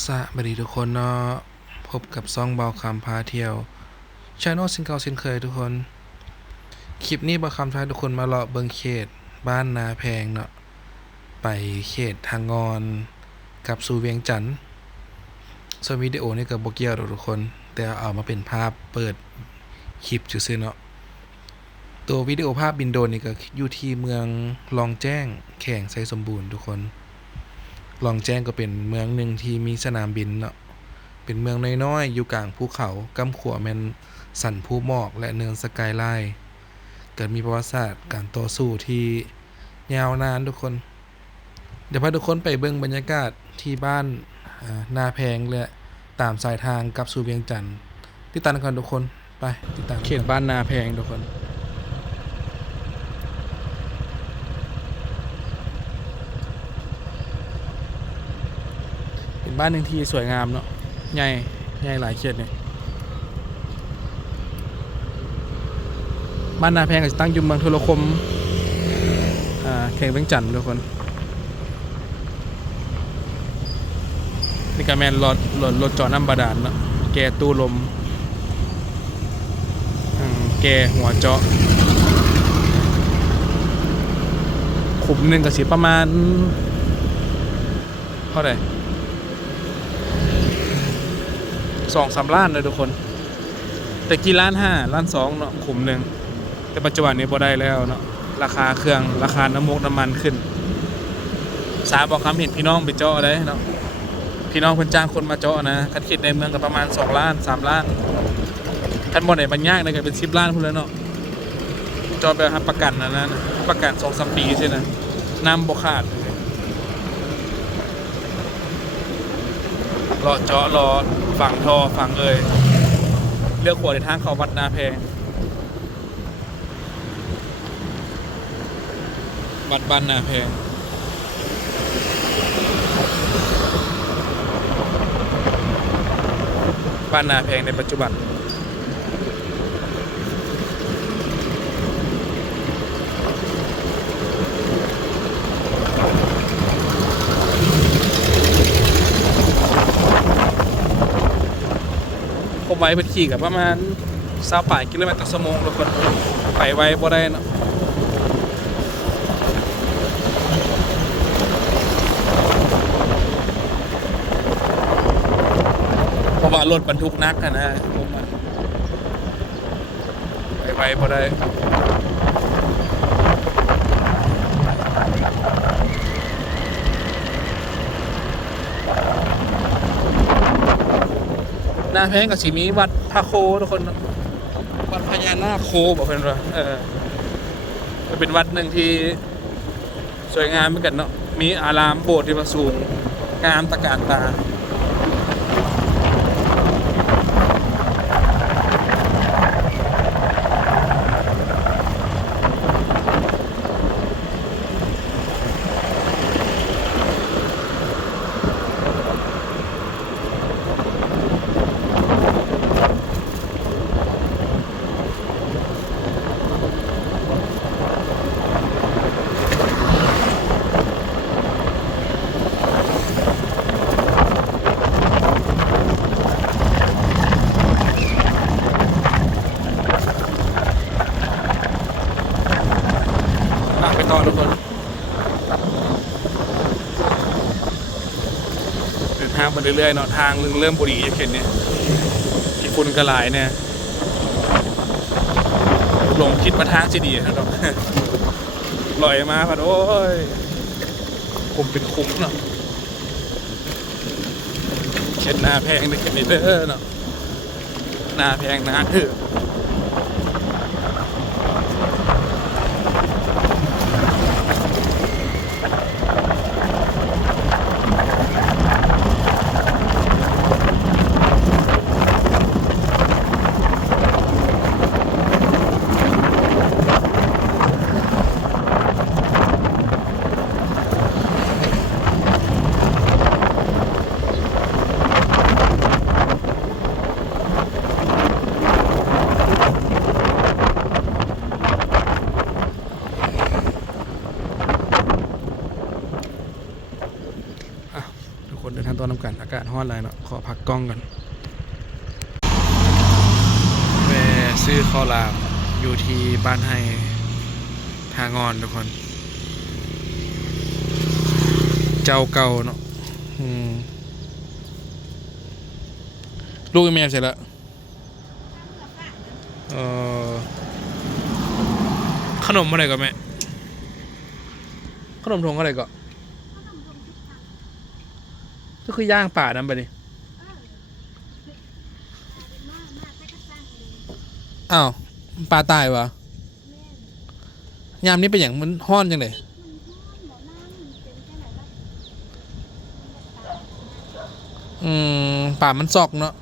สวัสดีทุกคนเนาะพบกับซ่องเบาคำพาเที่ยวช anel สินเก่าสินเคยทุกคน คลิปนี้เบาคำพาทุกคนมาเลาะเบิงเขต บ้านนาแพงเนาะไปเขตทางงอนกับสู่เวียงจันทน์ส่วนวิดีโอนี่ก็บ่เกี่ยวทุกคน แต่เอามาเป็นภาพเปิดคลิปซื่อเนาะตัววิดีโอภาพบินโดนนี่ก็อยู่ที่เมืองลองแจ้งแข่งไซสมบูรณ์ทุกคน ลองแจ้งก็เป็นเมืองหนึ่งที่มีสนามบินเนาะเป็นเมืองน้อยๆอยู่กลางภูเขากำขัวแมนสันภูหมอกและเนินสกายไลน์เกิดมีประวัติศาสตร์การต่อสู้ที่ยาวนานทุกคน เดี๋ยวพาทุกคนไปเบิ่งบรรยากาศที่บ้านนาแพงและตามสายทางกับสู่เวียงจันทน์ติดตามกันทุกคนไปติดตามเขตบ้านนาแพงทุกคน เป็น บ้านหนึ่งที่สวยงามเนาะใหญ่ใหญ่หลายเขตเนี่ยบ้านนาแพงก็จะตั้งอยู่เมืองโทรคมอ่าแข่งเวียงจันทน์ทุกคนนี่ก็แมนรถรถรถจอดน้ำบาดาลเนาะแกตู้ลมแกหัวเจาะขุมหนึ่งก็สิประมาณเท่าไหร่ สองสามล้านเลยทุกคน แต่กี่ล้านห้าล้านสองเนาะขุมหนึ่งแต่ปัจจุบันนี้พอได้แล้วเนาะราคาเครื่องราคาน้ำมูกน้ำมันขึ้น สาบอกคำเห็นพี่น้องไปเจาะได้เนาะพี่น้องเพิ่นจ้างคนมาเจาะนะคันคิดในเมืองก็ประมาณ2ล้าน3ล้านคันบ่ได้บรรยากนะก็เป็น10ล้านพุ่นแล้วเนาะเจาะแบบรับประกันนะนะประกัน2 3ปีใช่นะน้ำบ่ขาดรอเจาะรอ ฝั่งทอฝั่งเอ่ยเลือกขวดในทางเขาวัดนาแพงวัดบ้านนาแพงบ้านนาแพงในปัจจุบัน ไวเพิ่นขี่กับประมาณสาป่ายกิโลเมตรต่อชั่วโมงทุกคนไปไวบ่ได้เนาะเพราะว่ารถบรรทุกนักอะนะผมอะไปไวบ่ได้าแพงกับสีมีวัดพระโคทุกคน วัดพญานาคโคบอกเป็นว่าเออเป็นวัดหนึ่งที่สวยงามเหมือนกันเนาะมีอารามโบสถ์ที่มาสูงงามตะการตา อะไปต่อทุกคน เดินทาเรื่อยๆเนาะทางเริ่มบุรีจะเข็นเนี่ยที่ฝุ่นกระหลายเนี่ยหลงคิดมาทางจะดีนะครับลอยมาพัดโอ้ยคุมเป็นคุ้มเนาะเช็ดหน้าแพงเลยเข็นนี่เด้อเนาะหน้าแพงหน้าเถือะ น้ำกันอากาศร้อนหลยเนาะขอพักกล้องกันแวะซื้อข้าวหลามอยู่ที่บ้านไฮทางอนทุกคน เจ้าเก่าเนาะลูกอีเมลเสร็จแล้วขนมอะไรก่อนแม่ขนมทงอะไรก่อน ก็คือย่างป่านั่นไปดิอ้าวปลาตายวะยามนี้เป็นอย่างมันห้อนจังเลยอืมป่ามันซอกเนาะ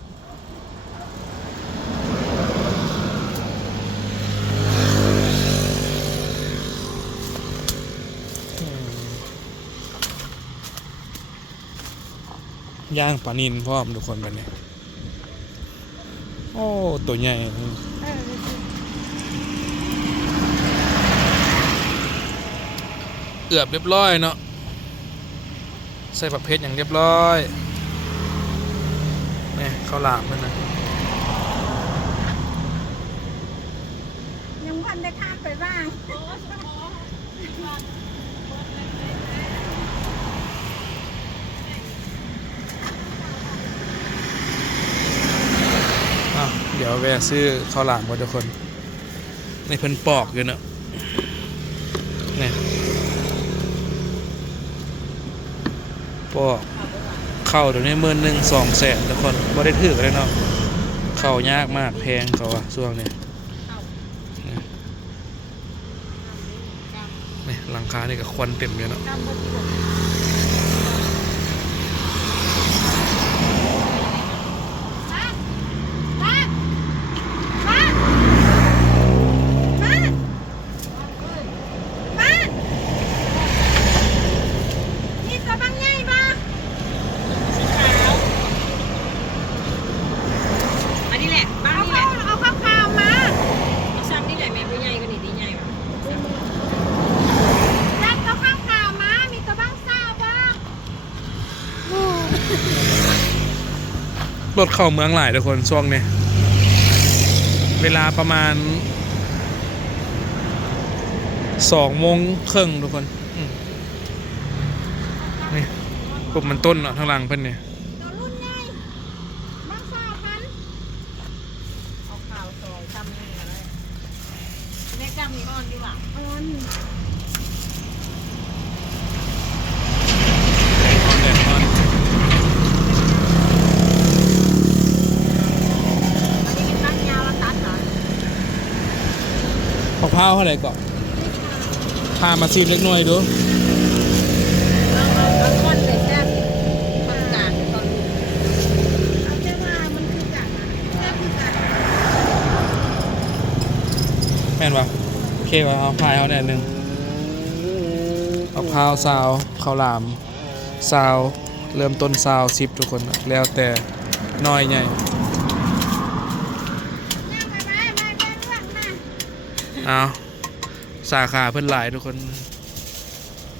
ย่างปลานินพร้อมทุกคนแบบนี้โอ้ ตัวใหญ่เอือบเรียบร้อยเนาะใส่ผักเพชรอย่างเรียบร้อยนี่ข้าวหลามมันนะยังพันได้ข้ามไปบ้าง อะเดี๋ ยวแวะซื้อข้าวหลามก่อนทุกคนในเพิ่นปอกอยู่เนาะนี่ปอกเข้าเดี๋ยวนี้มื่นหนึ่งสองแสนทุกคนบ่ได้ถือเลยเนาะเข้ายากมากแพงเขาอะช่วงนี้นี่หลังคานี่ก็ควันเต็มเลยเนาะ นี่ตัวบางใหญ่บ้าง อันนี้แหละบ้าน เอา นี่แห ข้า ละ วเอาข้าวขาวมา เอาซ้ำนี่แหละแม่ผู้ใหญ่ก็นี่ดีใหญ่ว่ะ จัดตัวข้าวขาวมา มีตัวบางเศร้าบ้าง รถเข้าเมืองหลายทุกคนช่วงนี้เวลาประมาณสองโมงครึ่งทุกคนนี่กลูกมันต้นเนาะทางหลังเพิ่นเนี่ย ตัวรุ่นใหญ่บางเศร้าพัน เอาข้าวซอยซ้ำนี่อะไรแม่จำนี่อ่อนดีกว่า อ่อน แดดร้อน อันนี้เป็นตั้งยาวแล้วตัดเหรอ มะพ ร้าวเท่าไหร่ก่อนพามาซีมเล็กน้อยดูแซ่บทำกลางตอนเอาเจ้ามามันคือกันนะแค่คือกันปะโอเคปะเอาพายเอาแน่หนึ่งเอาพร้าวซาวข้าวหลามซาวเริ่มต้นซาวสิบทุกคน แล้วแต่น้อยใหญ่ นั่งไปไปไปไปเรื่องนะ เอาสาขาเพิ่นหลายทุกคน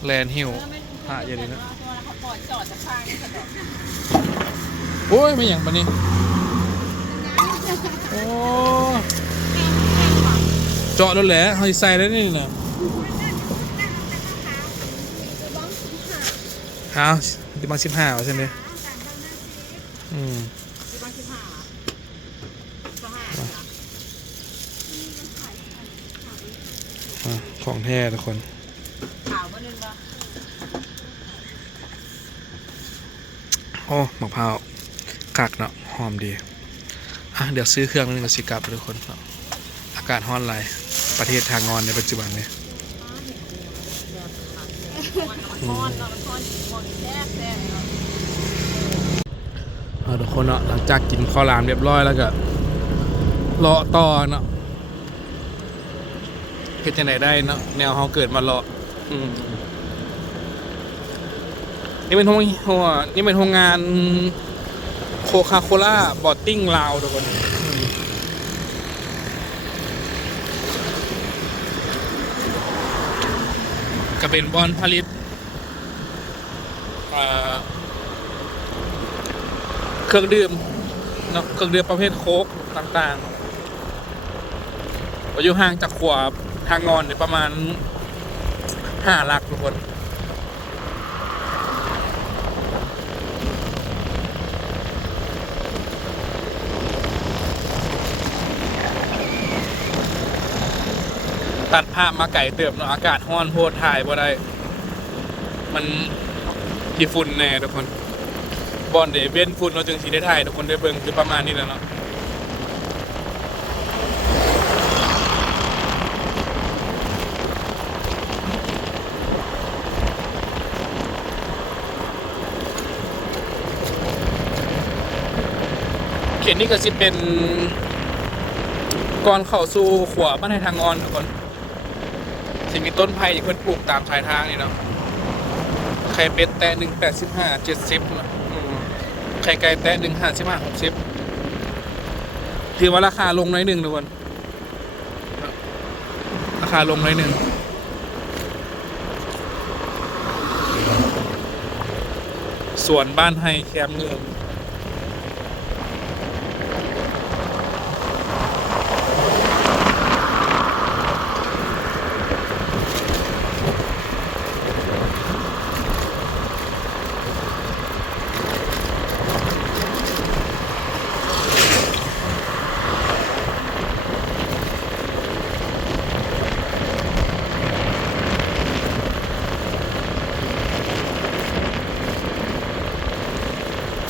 แลนหิวพระอย่าดีนะตัวแล้วเลยนะโอ้ยไม่อย่างปะนี้ โอ้เจาะแล้วแหละเขาใส่แล้วนี่นะเอาดิบังสิบห้าวะใช่ไหมอืม ที่บ้านสิบห้าสิบห้า อะ ของแท้ทุกคนขาวก็นึงว่าโอ้มะพร้าวกักเนาะหอมดีอะเดี๋ยวซื้อเครื่องนึงกับสิกลับทุกคนเนาะอากาศร้อนหลายประเทศทางงอนในปัจจุบันเนี่ยมันก้อนเนาะมันก้อนแซ่บแซ่บเนาะทุกคนเนาะหลังจากกินข้าวหลามเรียบร้อยแล้วก็เลาะต่อเนาะ เฮ็ดจังไดได้เนาะแนวเฮาเกิดมาเลาะอืมนี่เป็นโรงโรงนี่เป็นโรงงานโคคาโคล่าบอตติ้งลาวทุกคนอืมก็เป็นบอลผลิตเอ่อเครื่องดื่มเนาะเครื่องดื่มประเภทโค้กต่างๆอยู่ห่างจากขวา ทางงอนเนี่ยประมาณห้าลักทุกคน ตัดภาพมาไก่เติบเนาะอากาศห้อนโพดถ่ายบ่ได้ มันที่ฝุ่นแน่ทุกคนบอลเดเว้นฝุ่นเราจึงสีได้ถ่ายทุกคนได้เบิ่งคือประมาณนี้แล้วเนาะ เขตนี้ก็สิเป็นก่อนเข้าสู่ขวบ้านในทางออนทุกคนสิมีต้นไผ่ที่เพิ่นปลูกตามชายทางนี่เนาะไข่เป็ดแตะหนึ่งแปดสิบห้าเจ็ดสิบไข่ไก่แตะหนึ่งห้าสิบห้าหกสิบถือว่าราคาลงหน้อยหนึ่งทุกคนราคาลงหน้อยหนึ่งส่วนบ้านไฮแคมเงิม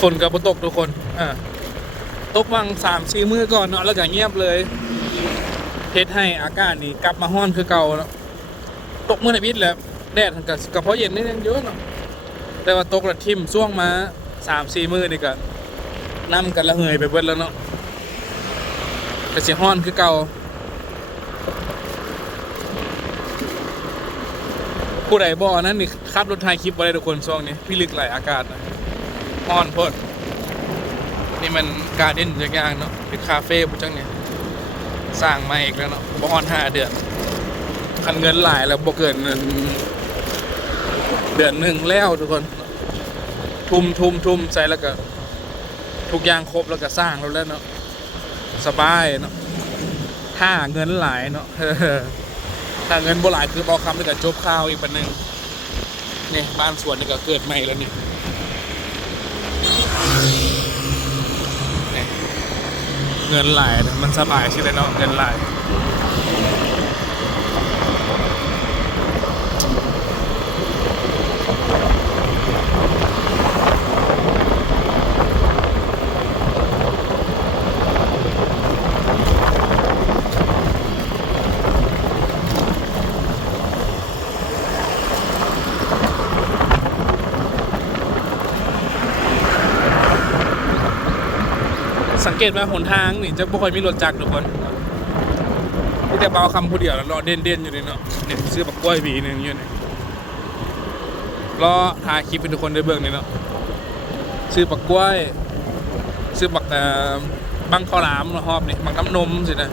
ฝนกับตกทุกคน อ่าตกวังสามสี่มือก่อนเนาะแล้วก็เงียบเลยเทศให้อากาศนี่กลับมาห้อนคือเก่าแล้วตกเมื่อไหร่พิษแหล้วแดดมันก็กระเพาะเย็นนี่ยังเยอะเนาะแต่ว่าตกระทิมช่วงมาสามสี่มือนี่ก็น้ำกันละเหยไปเบิดแล้วเนาะก็สิห้อนคือเก่าผู้ใดบ่อนั้นนี่ขับรถไทยคลิปไว้ได้ทุกคนช่วงนี้พี่ลึกไหลอากาศนะ ห้อนพดนี่มันการ์เด้นจักอย่างเนาะเป็นคาเฟ่ปุ๊จังเนี่ยสร้างมาอีกแล้วเนาะบ่อนห้าเดือนคันเงินหลายแล้วบ่เกินเงินเดือนหนึ่งแล้วทุกคน ทุ่มทุ่มทุ่มใส่แล้วก็ ทุกอย่างครบแล้วก็สร้างแล้วแล้วเนาะสบายเนาะถ้าเงินหลายเนาะถ้าเงินบ่หลายคือบอกคำนี่ก็จบข่าวอีกปันหนึ่งนี่บ้านสวนนี่ก็เกิดใหม่แล้วนี่นี่ เงินไหลมันสบายใช่ไหมเนาะเงินไหล เกตว่าหนทางนี่จะบ่ค่อยมีรถจักรทุกคนมีแต่เบาคำผู้เดียวแล้วรอเด่นๆอยู่นี่เนาะเนี่ยซื้อปักกล้วยหวีหนึงอยู่นี่รอถ่ายคลิปให้ทุกคนได้เบิ่งนี่เนาะซื้อปักกล้วยซื้อปักเอ่อบังข้าวหลามเนาะหอบนี่บักน้ำนมสินะ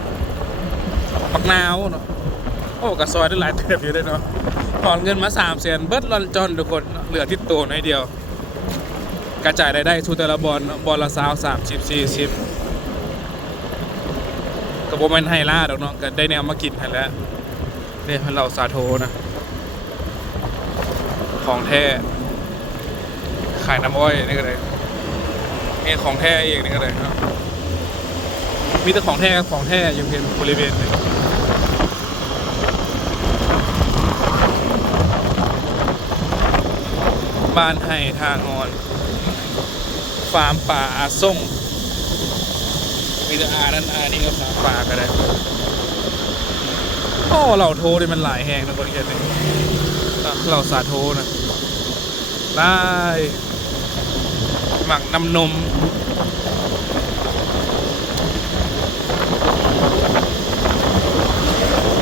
ปักนาวเนาะโอ้กระซอยได้หลายเติบอยู่ด้วยเนาะถอนเงินมาสามแสนเบิดลอนจอนทุกคนเหลือที่ตัวน้อยเดียว กระจายรายได้ทุแต่ละบอลบอลละสาวสามสิบสี่สิบ โบแมนไฮล่าดอกเนาะก็ได้แนวมากินให้แล้วเนี่ยเราสาโทนะของแท้ขายน้ำอ้อยนี่ก็เลยนี่ของแท้เองนี่ก็เลยเนาะมีแต่ของแท้กับของแท้อยู่เพียงบริเวณนี้บ้านไห่ทางออน ฟาร์มป่าอาส่ง มีแต่อานั่นอานี่ก็ฟาร์มป่าก็ได้โอ้เราโทรนี่มันหลายแหงนะคนเขียนนี่อะเราสาโทนะได้หมักน้ำนม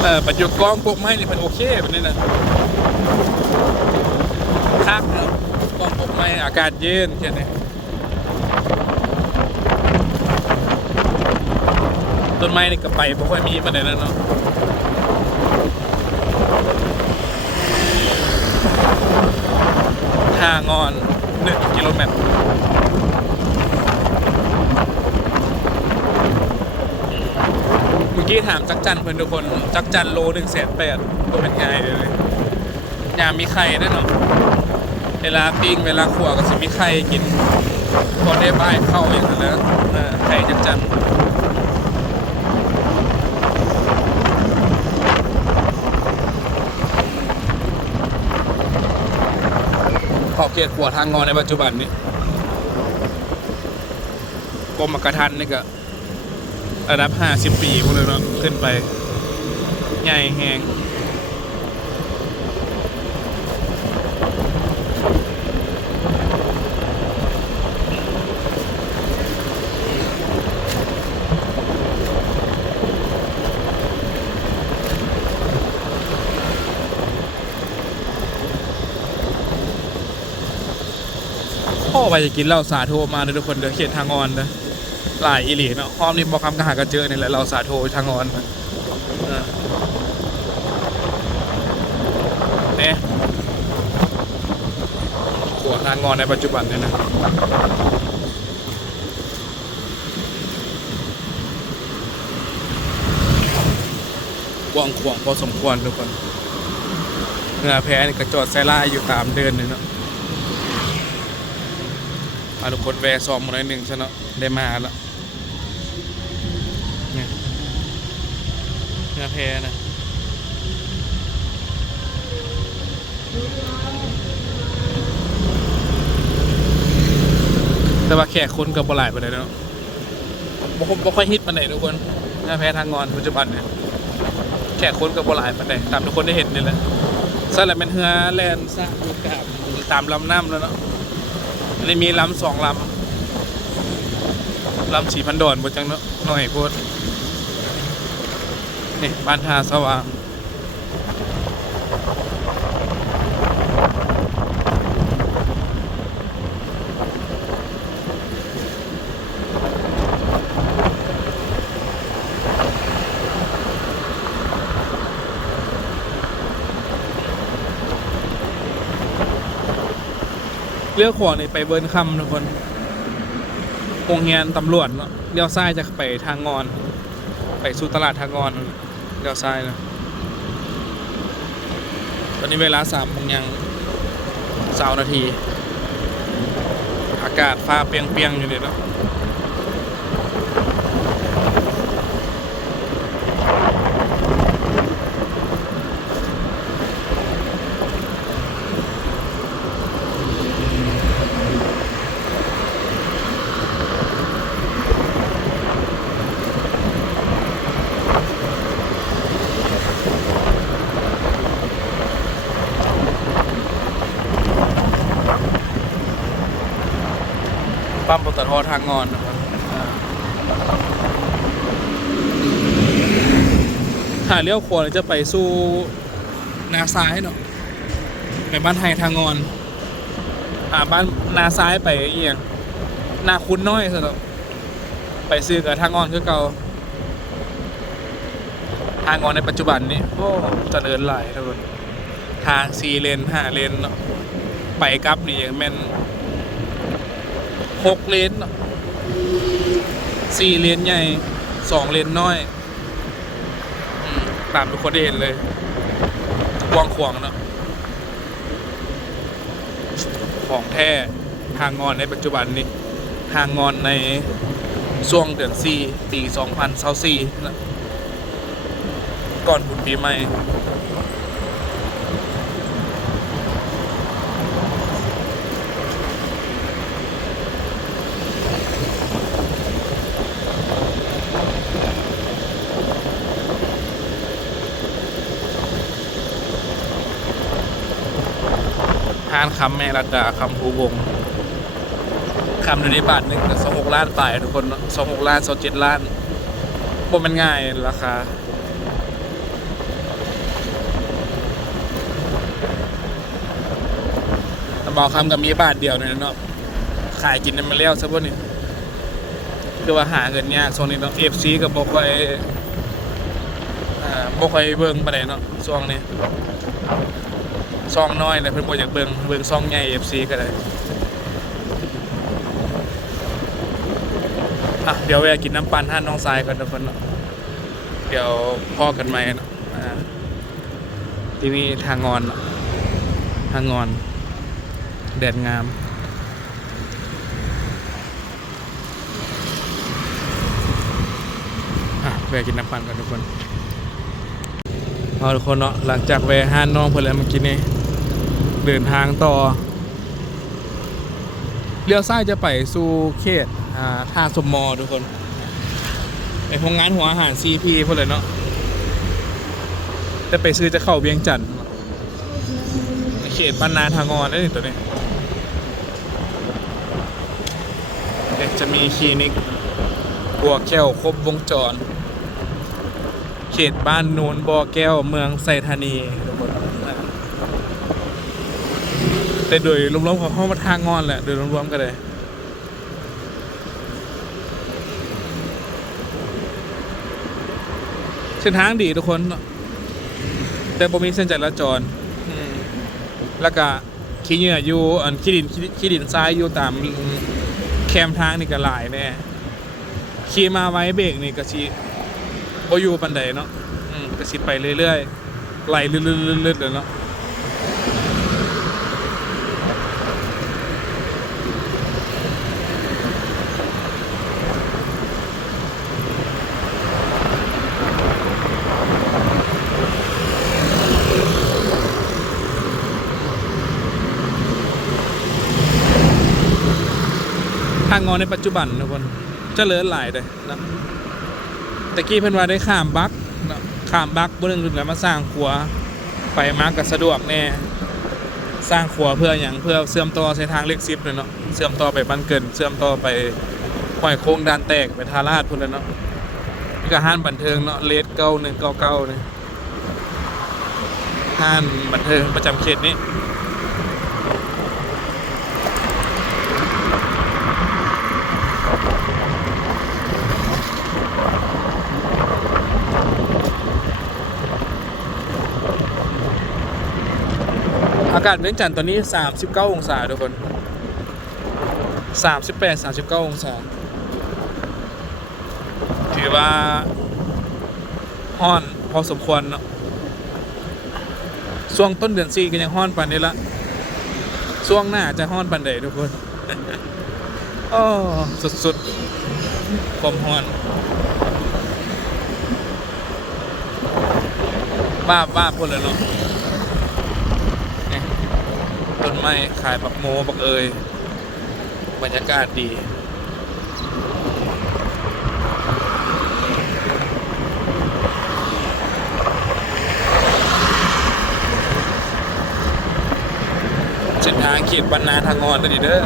เออปัจจุบันพวกไม้นี่เป็นโอเคแบบนี้นะคักเนอะกองพวกไม้อากาศเย็นแค่นี้ ต้นไม้นี่ก็ไปไม่ค่อยมีประเด็นแล้วเนาะทางงอนหนึ่งกิโลเมตรเมื่อกี้ถามจักจันเพื่อนทุกคนจักจันโลหนึ่งแสนแปดตัวเป็นไงเลยยามีไข่แน่นอนเวลาปิ้งเวลาขั่วก็จะมีไข่กินพอได้บายเข้าอย่างนั้นแล้วไข่จักจันร ขอบเขตขวทางงอในปัจจุบันนี้กรมกระทันนี่ก็ระดับ 50 ปีพวกเลยเนาะขึ้นไป ใหญ่แหง พ่อไปจะกินเหล้าสาโทมาเลยทุกคนเดี๋ยวเขตทางออนนะหลายอีหลีเนาะห้อมนี่บอกคำกระหากระเจอนี่แหละเราสาโททางออนเออเนี่ยขัวทางงอนในปัจจุบันเนี่ยนะกว้างขวางพอสมควรทุกคนเนื้อแพ้นี่กระจอดไซล่าอยู่ตามเดินเลยเนาะ อาทุกคนแวะซ้อมมาหน่อยหนึ่งซะเนาะได้มาแล้วเนี่ยเนื้อแพนะแต่ว่าแขกคนกับบหลายไปเลยเนาะบ่คบ่ค่อยฮิตปานไหนทุกคนเนื้อแพทางงอนปัจจุบันเนี่ยแขกคนกับบหลายปานไหนตามทุกคนได้เห็นนี่แหละซะแหละเป็นเฮือแลนซะอยู่กางตามลำน้ำแล้วเนาะ อันนี้มีลำสองลำลำสีพันดอนบนจังหน่อยโพดนี่บ้านทาสว่าง เลือกขวานี่ไปเบิร์นคำทุกคนโรงเรียนตำรวจเนาะเลี้ยวซ้ายจะไปทางงอน ไปสู่ตลาดทางงอนเลี้ยวซ้ายนะตอนนี้เวลาสามโมงยังสาวนาที อากาศฟ้าเปียงๆอยู่เลยเนาะ ปั๊มปตทางงอนนะครับอ่าถ้าเลี้ยวขวาเนี่ยจะไปสู่นาซ้ายเนาะไปบ้านไทยทางงอนอ่าบ้านนาซ้ายไปเอียงนาคุณน้อยสำหรับไปซื้อกับทางงอนคือเก่าทางงอนในปัจจุบันนี้โอ้เจริญหลายทุกคนทางสี่เลนห้าเลนเนาะไปกลับนี่ยังแม่น หกเลนสี่เลนใหญ่สองเลนน้อยตามทุกคนได้เห็นเลยกว้างขวางเนอะของแท้ทางงอนในปัจจุบันนี้ทางงอนในช่วงเดือนสี่ปีสองพันเสี่นะก่อนบุญปีใหม่ำแม่รัตดาคำภูวงคำหนึ่งในบาทหนึ่งสองหกล้านปลายทุกคนสองหกล้านสองเจ็ดล้านบ่มันง่ายราคาแต่บอคำกับมีบาทเดียวเนี่ยเนาะขายกินมันมาแล้วซะพวกนี้คือว่าหาเงินยากช่วงนี้เนาะเอฟซีกับบ่ค่อยบ่ค่อยเบิ่งปานใดเนาะช่วงนี้ ซองน้อยเลยเพิ่นบ่อยากเบิ่งเบิ่งซองใหญ่ FC ก็ได้อะเดี๋ยวแวะกินน้ำปั่นห้านน้องทรายก่อนทุกคนเดี๋ยวพ่อกันไหม่นะที่นี่ทางงอนทางงอน แดดงามอะแวะกินน้ำปั่นกันทุกคนเอาทุกคนเนาะหลังจากแวะห้านน้องเพื่อนแล้วเมื่อกี้นี้ เดินทางต่อ เลี้ยวซ้ายจะไปสู่เขตอ่าท่าสมมอทุกคนไปโรงงานหัวอาหาร CP เพื่อนเลยเนาะแต่ไปซื้อจะเข้าเวียงจันทน์เขตบ้านนาทางอนนี่ตัวนี้เดี๋ยวจะมีคลินิกบัวแก้วครบวงจร เขตบ้านนูนบ่อแก้วเมืองไซธานีทุกคน แต่โดยรวมๆของห้องมาทางงอนแหละโดยรวมๆกันเลยเส้นทางดีทุกคน แต่บ่มีเส้นจราจรแล้วก็ขี้เหงื่ออยู่อันขี้ดินขี้ดินทรายอยู่ตามแคมทางนี่ก็หลายแน่ขี่มาไว้เบรกนี่ก็สิบ่อยู่ปันใดเนาะก็สิไปเรื่อยๆไหลลื่นๆเลยเนาะางงอในปัจจุบันทุกคนเจริญหลายเลยนะตะกี้เพิ่นว่าได้ข้ามบักนะข้ามบักบ่นึงถึงแล้วมาสร้างขัวไปมาก็สะดวกแน่สร้างขัวเพื่ออย่างเพื่อเสื่อมต่อเส้นทางเล็กซิปเลยเนาะเสื่อมต่อไปบ้านเกินเสื่อมต่อไปห้อยโค้งดานแตกไปทาราดพุ่นเลยเนาะนี่ก็ห้านบันเทิงเนาะเลดเก้าหนึ่งเก้าเก้าเนี่ยห้านบันเทิงประจำเขตนี้ากาศเวียงจันทร์ตอนนี้ 39 องศาทุกคน 38 39 องศา ถือว่าฮ้อนพอสมควรเนาะช่วงต้นเดือน4ก็ยังฮ้อนปานนี้ละช่วงหน้าจะฮ้อนปานใดทุกคนโอ้สุดๆความฮ้อนบ้าบ้าคนเลยเนาะ ต้นไม้ขายบักโมบักเอยบรรยากาศดีเส้นทางเขตบรรนาทางงอนตัวนี้เด้อ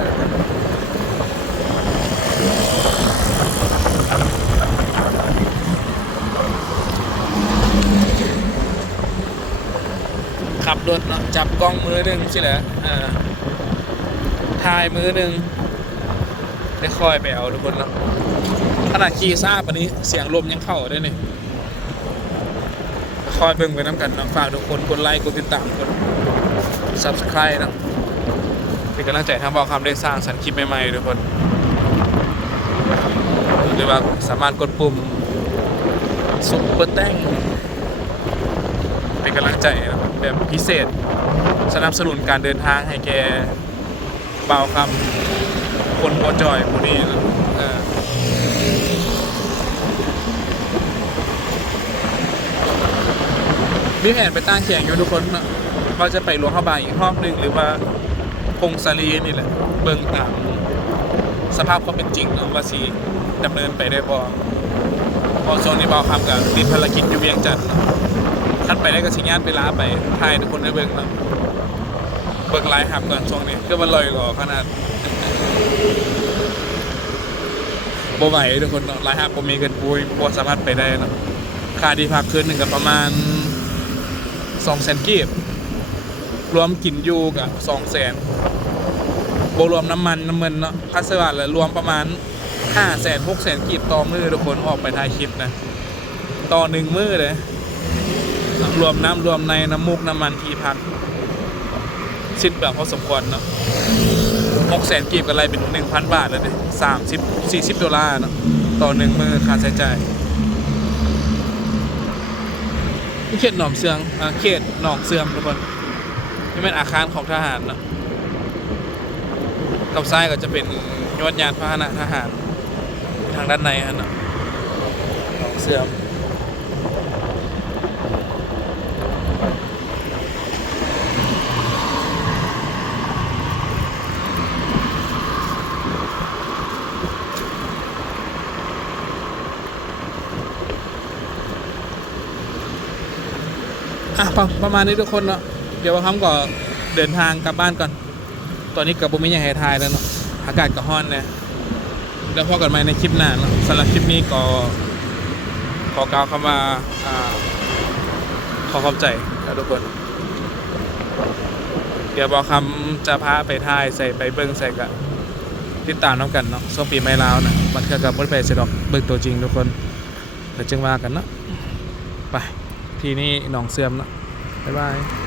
ขับรถเนาะจับกล้องมือหนึ่งใช่เหรออ่าถ่ายมือหนึ่งได้คอยไปเอาทุกคนเนาะขนาดขี่ซ่าปานนี้เสียงลมยังเข้าได้เนี่คอยเบิ่งไปน้ำกันเนาะฝากทุกคนกดไลค์กดติดตามกด subscribe นะเป็นกำลังใจทางบอกคำได้สร้างสรรค์คลิปใหม่ๆทุกคนหรือว่าสามารถกดปุ่มซุปเปอร์แต้ง เป็นกำลังใจนะแบบพิเศษ สนับสนุนการเดินทางให้แกเบาคำคนโมจอยผู้นี้มีแผนไปตั้งแข่งอยู่ทุกคนว่าจะไปหลวงพระบางอีกรอบหนึ่งหรือว่าพงศาลีนี่แหละ เบิ่งตามสภาพความเป็นจริงเนาะว่าสีดำเนินไปได้บ่เพอช่วงนี้เบาคำกับติดภารกิจอยู่เวียงจันทน์ เนาะคัดไปได้ก็สิญญาณเวลาไปถ่ายทุกคนได้เบิ่งเนาะเบิ่งไลฟ์หับก่อนช่วงนี้ก็มันลอยหล่อขนาดบ่ไหวทุกคนเนาะไลฟ์หับบ่มีเงินปุยบ่สามารถไปได้นะค่าที่พักคืนหนึ่งก็ประมาณ200,000กีบรวมกินอยู่กับ200,000บ่รวมน้ำมันน้ำมันเนาะค่าสื้อผ้าแล้วรวมประมาณ500,000 600,000กีบต่อมือทุกคนออกไปถ่ายคลิปนะ ต่อหนึ่งมือเลย รวมน้ำรวมในน้ำมูกน้ำมันที่พักสิ้นเปลืองพอสมควรเนาะหกแสนกีบกันไรเป็นหนึ่งพันบาทเลยเนี่ยสามสิบสี่สิบดอลลาร์เนาะต่อหนึ่งมือค่าใช้จ่ายเขตหนองเสืองอเขตหนองเสื่อมทุกคนนี่เป็นอาคารของทหารเนาะกับซ้ายก็จะเป็นยอดยานพาหนะทหาร ทางด้านในฮะเนาะหนองเสื่อม อะประประมาณนี้ทุกคนเนาะเดี๋ยวบางครั้งก็เดินทางกลับบ้านก่อน ตอนนี้กับบุมิยังไฮทายแล้วเนาะอากาศก็ฮ้อนเนี่ยแล้วพบกันใหม่ในคลิปหน้าเนะสำหรับคลิปนี้ก็ขอกล่าวคำว่าอ่าขอขอบใจกับทุกคน เดี๋ยวบอกคำจะพาไปถ่ายใส่ไปเบิ้งใส่กับติดตามน้ำกันเนาะช่งปีใหม่ลาวนะมันคือกับบทไปเสดอกเบิ้งตัวจริงทุกคนเดี๋ยวจึงว่ากันเนาะไป ทีนี้หนองเสื่อมนะบ๊ายบาย